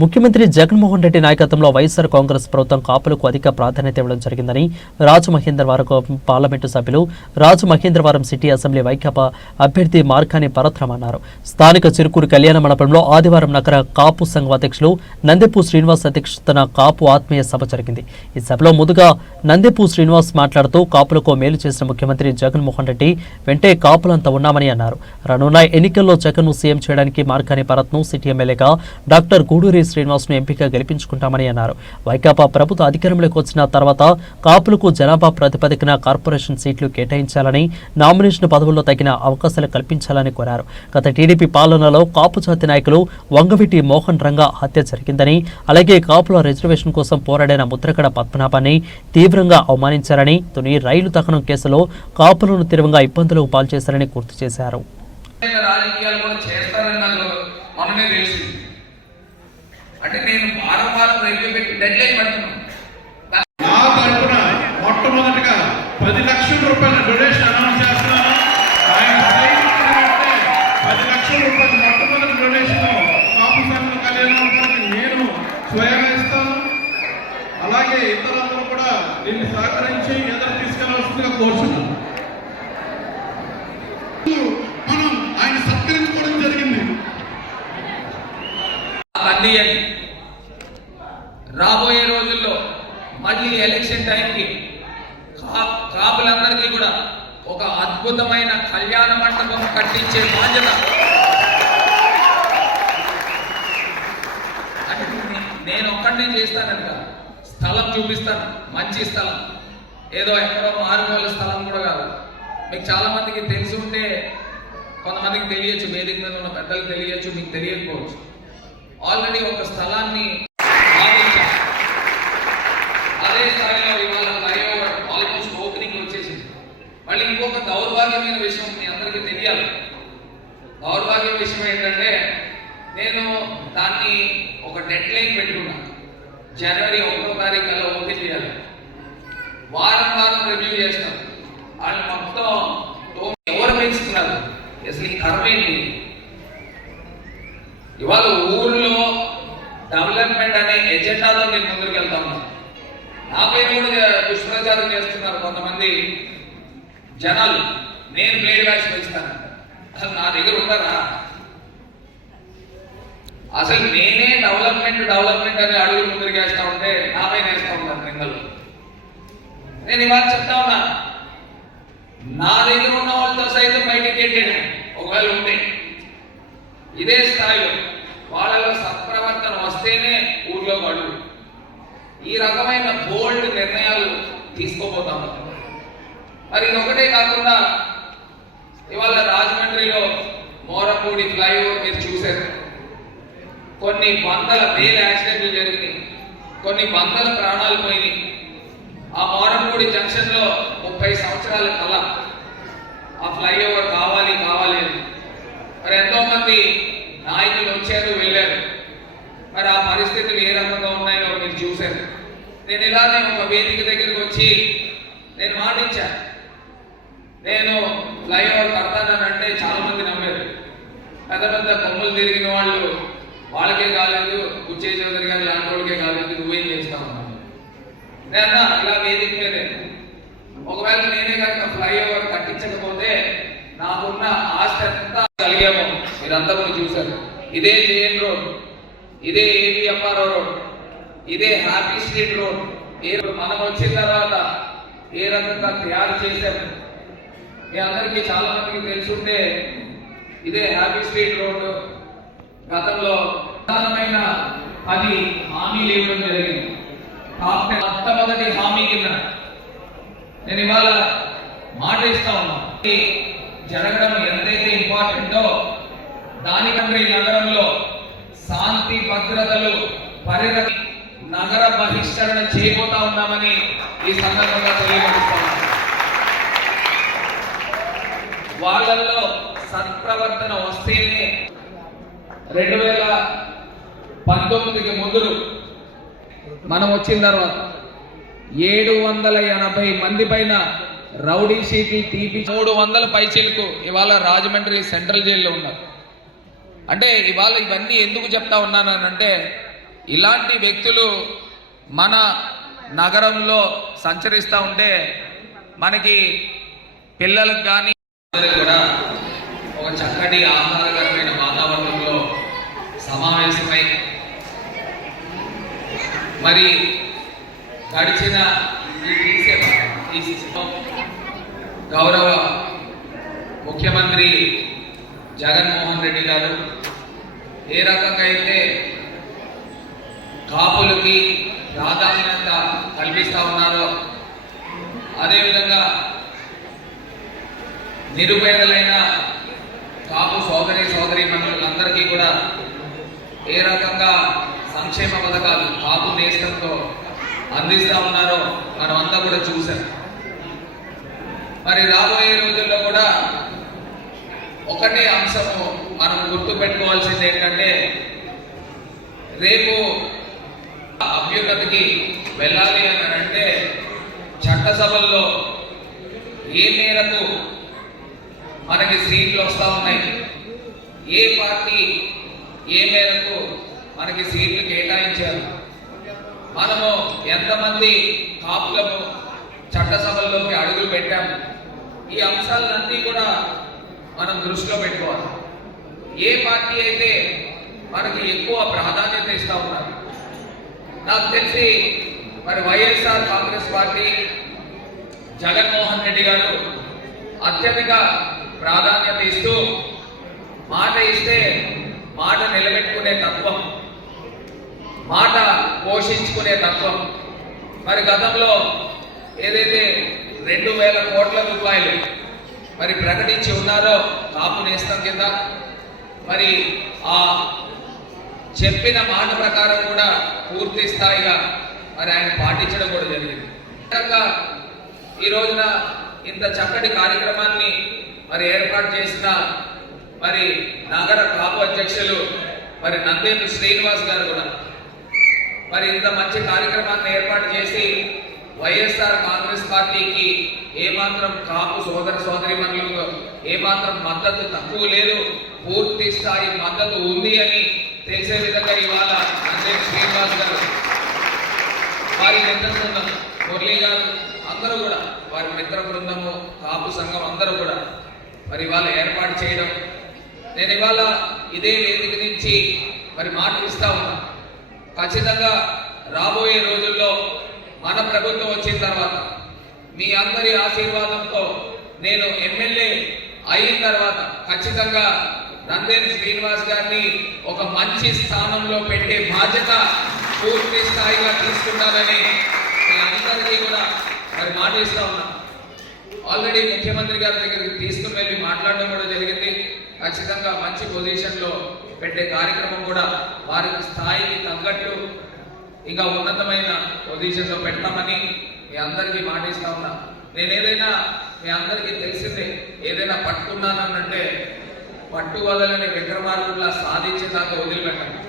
ముఖ్యమంత్రి జగన్మోహన్ రెడ్డి నాయకత్వంలో వైఎస్ఆర్ కాంగ్రెస్ ప్రభుత్వం కాపులకు అధిక ప్రాధాన్యత ఇవ్వడం జరిగిందని రాజమహేంద్రవరం పార్లమెంటు సభ్యులు రాజమహేంద్రవరం సిటీ అసెంబ్లీ వైకాపా అభ్యర్థి మార్కాని పరత్రం అన్నారు. స్థానిక చిరుకూరు కళ్యాణ మండపంలో ఆదివారం నగర కాపు సంఘం అధ్యక్షులు నందెపు శ్రీనివాస్ అధ్యక్షతన కాపు ఆత్మీయ సభ జరిగింది. ఈ సభలో ముందుగా నందెపు శ్రీనివాస్ మాట్లాడుతూ కాపులకు మేలు చేసిన ముఖ్యమంత్రి జగన్మోహన్ రెడ్డి వెంటే కాపులంతా ఉన్నామని అన్నారు. రానున్న ఎన్నికల్లో జగన్ను సీఎం చేయడానికి మార్కాని పరత్ను సిటీ ఎమ్మెల్యేగా డాక్టర్ గూడూరి శ్రీనివాస్ను ఎంపిక గెలిపించుకుంటామని అన్నారు. వైకాపా ప్రభుత్వ అధికారంలోకి వచ్చిన తర్వాత కాపులకు జనాభా ప్రాతిపదికన కార్పొరేషన్ సీట్లు కేటాయించాలని నామినేషన్ పదవుల్లో తగిన అవకాశాలు కల్పించాలని కోరారు. గత టీడీపీ పాలనలో కాపు జాతి నాయకులు వంగవీటి మోహన్ రంగా హత్య జరిగిందని అలాగే కాపుల రిజర్వేషన్ కోసం పోరాడిన ముద్రగడ పద్మనాభాన్ని తీవ్రంగా అవమానించారని తుని రైలు దహనం కేసులో కాపులను తీవ్రంగా ఇబ్బందులకు పాల్చేశారని గుర్తు చేశారు. రాజకీయాలు కూడా చేస్తారని నాకు మొన్ననే తెలిసింది అంటే నేను వారం వారం రైల్వే పెట్టి డెడ్ లైన్ పడుతున్నాను. నా మొట్టమొదటిగా పది లక్షల రూపాయల డొనేషన్ అనౌన్స్ చేస్తున్నాను ఆయన పది లక్షల రూపాయలు మొట్టమొదటి డొనేషన్ కాపు సంఘం కళ్యాణానికి నేను స్వయంగా ఇస్తాను. అలాగే ఇతరులందరూ కూడా దీన్ని సహకరించి ఎదురు తీసుకెళ్ళవలసిందిగా కోరుచున్నాను. మనం ఆయన సత్కరించుకోవడం జరిగింది. అందియండి కాపులందరికీ కూడా ఒక అద్భుతమైన కళ్యాణ మండపం కట్టించే బాధ్యత. నేను ఒక్కడినే చేస్తానంట స్థలం చూపిస్తాను మంచి స్థలం. ఏదో ఎక్కడో మారుమూల స్థలం కూడా కాదు. మీకు చాలా మందికి తెలిసి ఉంటే కొంతమందికి తెలియచ్చు వేదిక మీద ఉన్న పెద్దలకు తెలియచ్చు మీకు తెలియకపోవచ్చు. ఆల్రెడీ ఒక స్థలాన్ని ఇంకొక దౌర్భాగ్యమైన విషయం మీ అందరికీ తెలియాలి. దౌర్భాగ్య విషయం ఏంటంటే నేను దాన్ని ఒక డెడ్ లైన్ పెట్టుకున్నాను. జనవరి ఒకటో తారీఖు కల్లా ఓపెన్ చేయాలి. వారం వారం రివ్యూ చేస్తాం వాళ్ళు మొత్తం ఎవరు పెంచుతున్నారు అసలు ఈ కర్మ ఏంటి? ఇవాళ ఊర్లో డెవలప్మెంట్ అనే ఎజెండాలో నేను ముందుకు వెళ్తా ఉన్నాను. నాపై కూడా దుష్ప్రచారం చేస్తున్నారు కొంతమంది. జనాలు నేను బ్లేడ్ బ్యాచ్ పెంచుతాను అసలు నా దగ్గర ఉండరా? అసలు నేనే డెవలప్మెంట్ డెవలప్మెంట్ అని అడుగులు ముందుకు వేస్తా ఉంటే నాపై వేస్తా ఉన్నాను నిందలు నేను ఇవాళ చెప్తా ఉన్నా. నా దగ్గర ఉన్న వాళ్ళతో సైతం బయటికి వెళ్ళాను ఒకవేళ ఉంటే. ఇదే స్థాయిలో వాళ్ళలో సత్ప్రవర్తన వస్తేనే ఊర్లో పడు ఈ రకమైన బోల్డ్ నిర్ణయాలు తీసుకోబోతాం మరి ఇదొకటే కాకుండా ఇవాళ రాజమండ్రిలో మోరపూడి ఫ్లైఓవర్ మీరు చూశారు. కొన్ని వందల వేల యాక్సిడెంట్లు జరిగినాయి. కొన్ని వందల ప్రాణాలు పోయినాయి. ఆ మోరపూడి జంక్షన్లో ముప్పై సంవత్సరాల కల్లా ఆ ఫ్లైఓవర్ కావాలి కావాలి అని. మరి ఎంతో మంది నాయకులు వచ్చారు వెళ్ళారు. మరి ఆ పరిస్థితులు ఏ రకంగా ఉన్నాయో మీరు చూశారు. నేను ఇలానే ఒక వేదిక దగ్గరికి వచ్చి నేను మాటించాను నేను ఫ్లైఓవర్ కడతానంటే చాలా మంది నమ్మారు పెద్ద పెద్ద కొమ్ములు తిరిగిన వాళ్ళు వాళ్ళకే కాలేదు బుచ్చే చౌదరి గారి లాంటి వాళ్ళకే కాలేదు నువ్వేం చేస్తా ఉన్నాను నేను అన్నా, ఇలా వేదిక మీదే ఒకవేళ నేనే కనుక ఫ్లైఓవర్ కట్టించకపోతే నాకున్న ఆస్తి అంతా కలిగాము. మీరంతా కూడా చూశారు. ఇదే జేఎన్ రోడ్ ఇదే ఏబిఎఫ్ఆర్ఓ రోడ్ ఇదే హ్యాపీ స్ట్రీట్ రోడ్. ఏ మనం వచ్చిన తర్వాత ఏ రకంగా తయారు చేశాము? మీ అందరికీ చాలా మందికి తెలుసుంటే ఇదే హ్యాపీ స్ట్రీట్ రోడ్ గతంలో ప్రధానమైన పది హామీలు ఇవ్వడం జరిగింది. కాకపోతే మొట్టమొదటి హామీ కింద నేను ఇవాళ మాట ఇస్తా ఉన్నా. జరగడం ఎంతైతే ఇంపార్టెంటో దానికంటే ఈ నగరంలో శాంతి భద్రతలు పరిరక్ష నగర బహిష్కరణ చేయబోతా ఉన్నామని ఈ సందర్భంగా తెలియజేస్తాను వాళ్ళల్లో సత్ప్రవర్తన వస్తేనే రెండు వేల పంతొమ్మిదికి ముందు మనం వచ్చిన తర్వాత ఏడు వందల ఎనభై మంది పైన రౌడీ షీట్లు తీపి మూడు వందల పైచీలకు ఇవాళ రాజమండ్రి సెంట్రల్ జైల్లో ఉన్నారు. అంటే ఇవాళ ఇవన్నీ ఎందుకు చెప్తా ఉన్నానంటే ఇలాంటి వ్యక్తులు మన నగరంలో సంచరిస్తూ ఉంటే మనకి పిల్లలకు కానీ కూడా ఒక చక్కటి ఆహ్లాదకరమైన వాతావరణంలో సమావేశమై మరి గడిచిన ఈ గౌరవ ముఖ్యమంత్రి జగన్మోహన్ రెడ్డి గారు ఏ రకంగా అయితే కాపులకి ప్రాధాన్యత కల్పిస్తా ఉన్నారో అదేవిధంగా నిరుపేదలైన కాపు సోదరి సోదరి మనులందరికీ కూడా ఏ రకంగా సంక్షేమ పథకాలు కాపు నేస్తంతో అందిస్తా ఉన్నారో మనమంతా కూడా చూసాం మరి రాబోయే రోజుల్లో కూడా ఒకటే అంశము మనం గుర్తు పెట్టుకోవాల్సింది ఏంటంటే రేపు అభ్యున్నతికి వెళ్ళాలి అని అంటే చట్టసభల్లో ఏ మేరకు మనకి సీట్లు వస్తూ ఉన్నాయి. ఏ పార్టీ ఏ మేరకు మనకి సీట్లు కేటాయించారు? మనము ఎంతమంది కాపులను చట్టసభల్లోకి అడుగులు పెట్టాము? ఈ అంశాలన్నీ కూడా మనం దృష్టిలో పెట్టుకోవాలి. ఏ పార్టీ అయితే మనకి ఎక్కువ ప్రాధాన్యత ఇస్తూ ఉన్నారు నాకు తెలిసి మరి YSR Congress party Jaganmohan Reddy garu అత్యధిక ప్రాధాన్యత ఇస్తూ మాట ఇస్తే మాట నిలబెట్టుకునే తత్వం. మాట పోషించుకునే తత్వం. మరి గతంలో ఏదైతే రెండు వేల కోట్ల రూపాయలు మరి ప్రకటించి ఉన్నారో కాపు నేస్తం కింద మరి ఆ చెప్పిన మాట ప్రకారం కూడా పూర్తి స్థాయిగా మరి ఆయన పాటించడం కూడా జరిగింది. ఈ రోజున ఇంత చక్కటి కార్యక్రమాన్ని మరి ఏర్పాటు చేసిన మరి నగర కాపు అధ్యక్షులు మరి నందేంద్ర శ్రీనివాస్ గారు కూడా. మరి ఇంత మంచి కార్యక్రమాన్ని ఏర్పాటు చేసి వైఎస్ఆర్ కాంగ్రెస్ పార్టీకి ఏమాత్రం కాపు సోదర సోదరి మనులకు ఏమాత్రం మద్దతు తక్కువ లేదు పూర్తి స్థాయి మద్దతు ఉంది అని తెలిసే విధంగా ఇవాళ నందే శ్రీనివాస్ గారు వారి మిత్ర బృందం మురళీ గారు అందరూ కూడా వారి మిత్ర బృందము కాపు సంఘం అందరూ కూడా మరి ఇవాళ ఏర్పాటు చేయడం. నేను ఇవాళ ఇదే వేదిక నుంచి మరి మాట ఇస్తా ఉన్నా. ఖచ్చితంగా రాబోయే రోజుల్లో మన ప్రభుత్వం వచ్చిన తర్వాత మీ అందరి ఆశీర్వాదంతో నేను ఎమ్మెల్యే అయిన తర్వాత ఖచ్చితంగా నందేని శ్రీనివాస్ గారిని ఒక మంచి స్థానంలో పెట్టే బాధ్యత పూర్తి స్థాయిగా తీసుకుంటానని మీ అందరికీ కూడా మరి మాట ఇస్తా ఆల్రెడీ ముఖ్యమంత్రి గారి దగ్గరికి తీసుకుని వెళ్ళి మాట్లాడడం కూడా జరిగింది. ఖచ్చితంగా మంచి పొజిషన్లో పెట్టే కార్యక్రమం కూడా వారి స్థాయికి తగ్గట్టు ఇంకా ఉన్నతమైన పొజిషన్లో పెడతామని మీ అందరికీ మాటిస్తా ఉన్నా. నేను ఏదైనా మీ అందరికీ తెలిసిందే ఏదైనా పట్టుకున్నానంటే పట్టు వదలని విక్రమార్కుల్లా సాధించేదాకా వదిలిపెట్టాను.